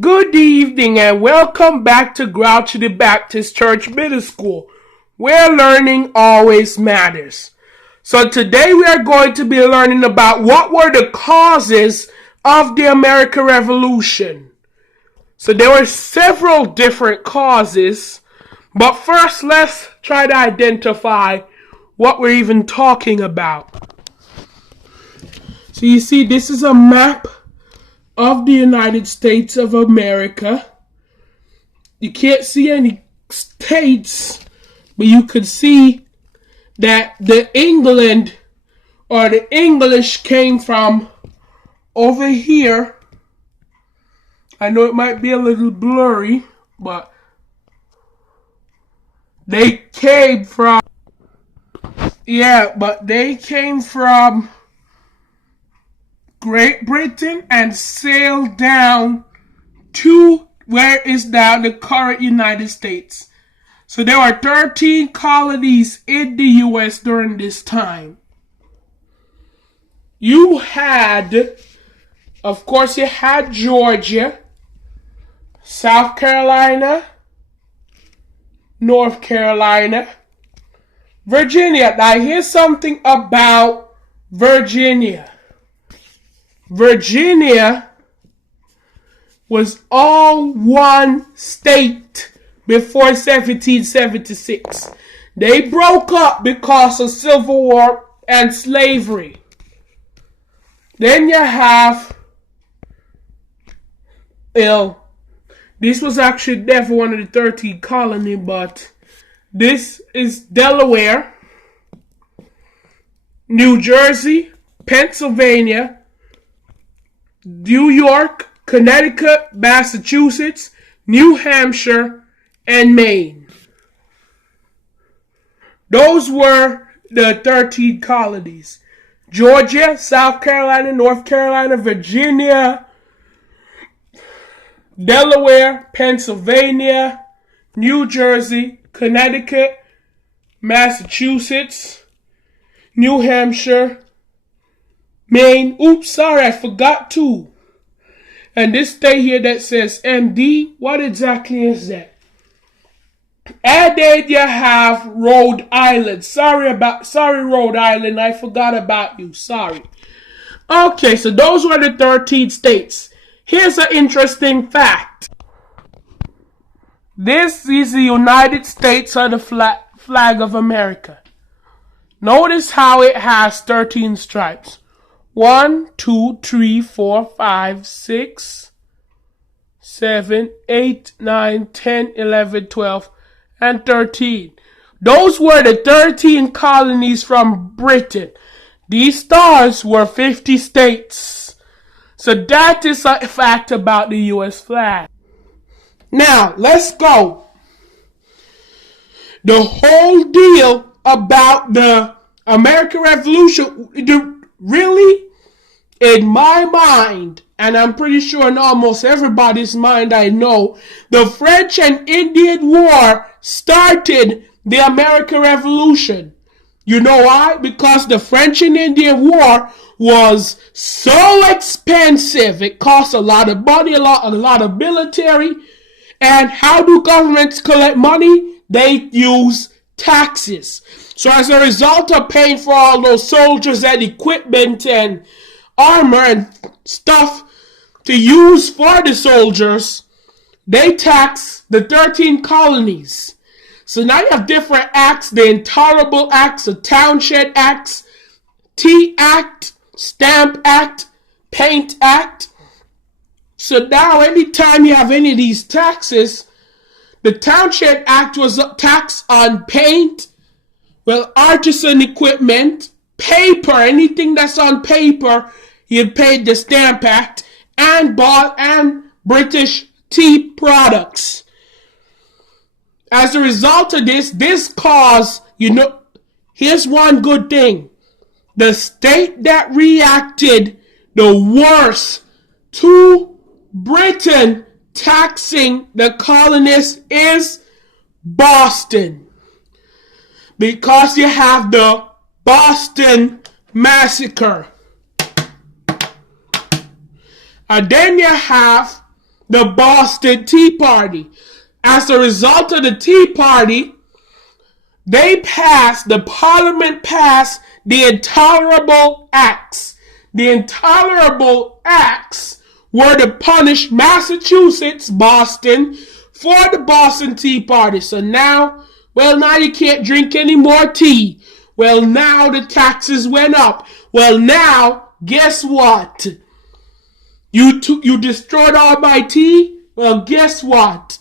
Good evening and welcome back to Grouch City Baptist Church Middle School, where learning always matters. So today we are going to be learning about what were the causes of the American Revolution. So there were several different causes, but first let's try to identify what we're even talking about. So you see, this is a map of the United States of America. You can't see any states, but you could see that the England or the English came from over here. I know it might be a little blurry, but they came from Great Britain and sailed down to where is now the current United States. So there were 13 colonies in the U.S. during this time. You had Georgia, South Carolina, North Carolina, Virginia. Now here's something about Virginia. Virginia was all one state before 1776. They broke up because of Civil War and slavery. Then you have, this was actually never one of the 13 colonies, but this is Delaware, New Jersey, Pennsylvania, New York, Connecticut, Massachusetts, New Hampshire, and Maine. Those were the 13 colonies. Georgia, South Carolina, North Carolina, Virginia, Delaware, Pennsylvania, New Jersey, Connecticut, Massachusetts, New Hampshire, Maine. Oops, sorry, I forgot two. And this state here that says MD, what exactly is that? And then you have Rhode Island. Sorry, Rhode Island, I forgot about you. Sorry. Okay, so those were the 13 states. Here's an interesting fact. This is the United States of the flag of America. Notice how it has 13 stripes. 1, 2, 3, 4, 5, 6, 7, 8, 9, 10, 11, 12, and 13. Those were the 13 colonies from Britain. These stars were 50 states. So that is a fact about the U.S. flag. Now, let's go. The whole deal about the American Revolution, really, in my mind, and I'm pretty sure in almost everybody's mind I know, the French and Indian War started the American Revolution. You know why? Because the French and Indian War was so expensive. It cost a lot of money, a lot of military. And how do governments collect money? They use taxes. So as a result of paying for all those soldiers and equipment and armor and stuff to use for the soldiers, they tax the 13 colonies. So now you have different acts: the Intolerable Acts, the Townshend Acts, Tea Act, Stamp Act, Paint Act. So now anytime you have any of these taxes, the Townshend Act was a tax on paint, artisan equipment, paper, anything that's on paper, you paid the Stamp Act, and British tea products. As a result of this caused, here's one good thing. The state that reacted the worst to Britain taxing the colonists is Boston. Because you have the Boston Massacre. And then you have the Boston Tea Party. As a result of the Tea Party, the Parliament passed the Intolerable Acts. The Intolerable Acts were to punish Massachusetts, Boston, for the Boston Tea Party. So now you can't drink any more tea. Well, now the taxes went up. Well, now, guess what? You destroyed all my tea? Well, guess what?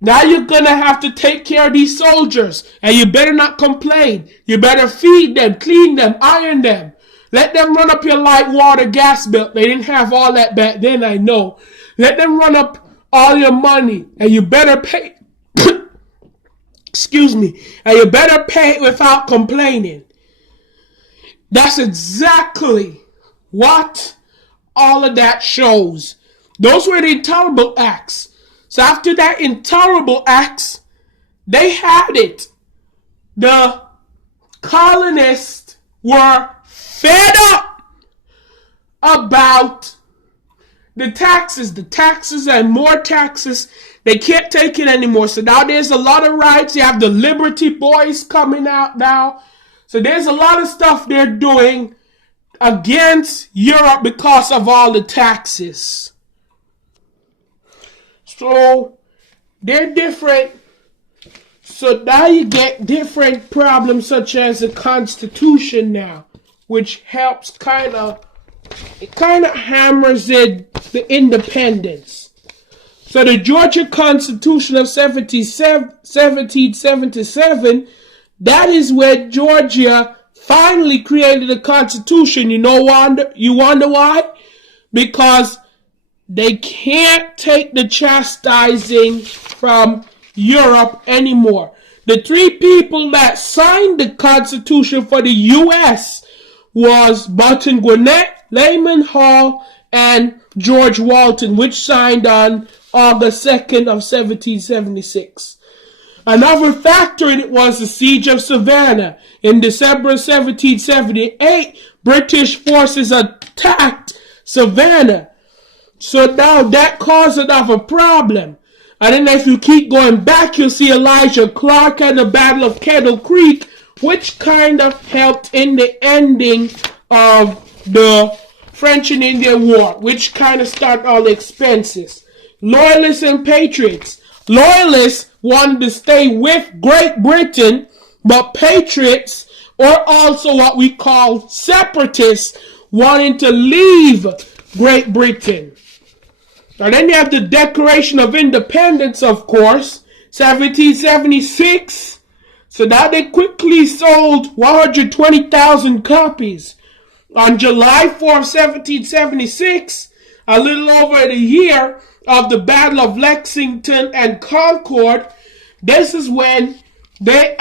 Now you're going to have to take care of these soldiers. And you better not complain. You better feed them, clean them, iron them. Let them run up your light, water, gas bill. They didn't have all that back then, I know. Let them run up all your money. And you better pay. Excuse me. And you better pay it without complaining. That's exactly what all of that shows. Those were the Intolerable Acts. So after that Intolerable Acts, they had it. The colonists were fed up about the taxes and more taxes. They can't take it anymore. So now there's a lot of riots. You have the Liberty Boys coming out now. So there's a lot of stuff they're doing against Europe because of all the taxes. So they're different. So now you get different problems such as the Constitution now, which helps kind of hammers in the independence. So the Georgia Constitution of 1777, that is where Georgia finally created a constitution. You wonder why? Because they can't take the chastising from Europe anymore. The three people that signed the Constitution for the U.S. was Button Gwinnett, Lyman Hall, and George Walton, which signed on August 2nd of 1776. Another factor in it was the Siege of Savannah. In December 1778, British forces attacked Savannah. So now that caused another problem. And then if you keep going back, you'll see Elijah Clark and the Battle of Kettle Creek, which kind of helped in the ending of the French and Indian War, which kind of started all the expenses. Loyalists and Patriots. Loyalists wanted to stay with Great Britain, but Patriots, or also what we call separatists, wanting to leave Great Britain. And then you have the Declaration of Independence, of course, 1776. So now they quickly sold 120,000 copies. On July 4th, 1776, a little over a year of the Battle of Lexington and Concord, this is when the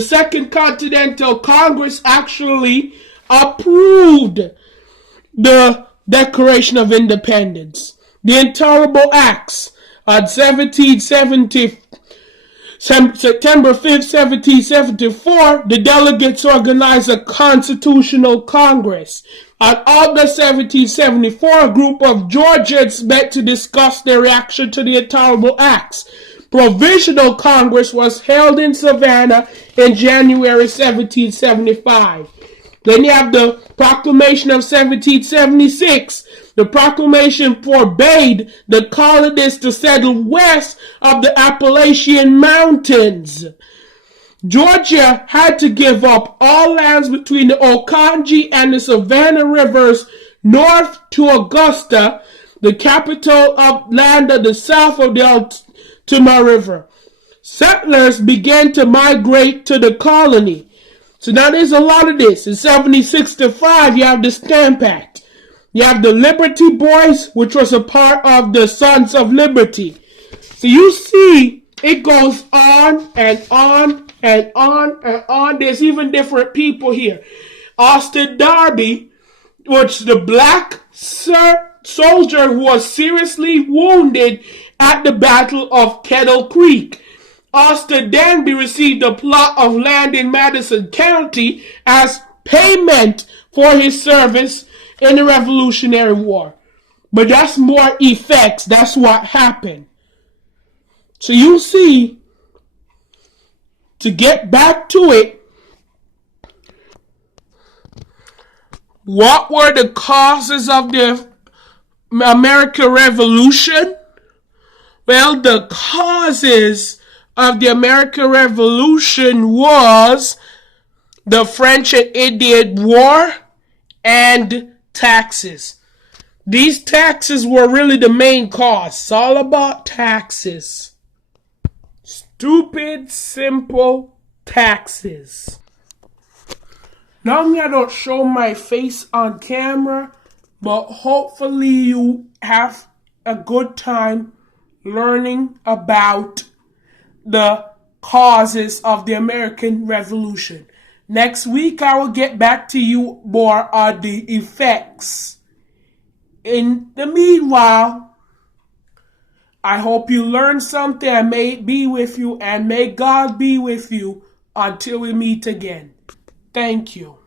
Second Continental Congress actually approved the Declaration of Independence. The Intolerable Acts on September 5th, 1774, the delegates organized a Constitutional Congress. On August 1774, a group of Georgians met to discuss their reaction to the Intolerable Acts. Provisional Congress was held in Savannah in January 1775. Then you have the Proclamation of 1776. The proclamation forbade the colonists to settle west of the Appalachian Mountains. Georgia had to give up all lands between the Occoquan and the Savannah rivers north to Augusta, the capital of land of the south of the Altamaha River. Settlers began to migrate to the colony. So now there's a lot of this. In 1765, you have the Stamp Act. You have the Liberty Boys, which was a part of the Sons of Liberty. So you see, it goes on and on and on and on. There's even different people here. Austin Darby, which the black soldier who was seriously wounded at the Battle of Kettle Creek. Austin Danby received a plot of land in Madison County as payment for his service in the Revolutionary War. But that's more effects. That's what happened. So you see, to get back to it, what were the causes of the American Revolution? Well, the causes of the American Revolution was the French and Indian War and taxes. These taxes were really the main cause. It's all about taxes. Stupid, simple taxes. Normally I don't show my face on camera, but hopefully you have a good time learning about the causes of the American Revolution. Next week I will get back to you more on the effects. In the meanwhile, I hope you learned something and may it be with you, and may God be with you until we meet again. Thank you.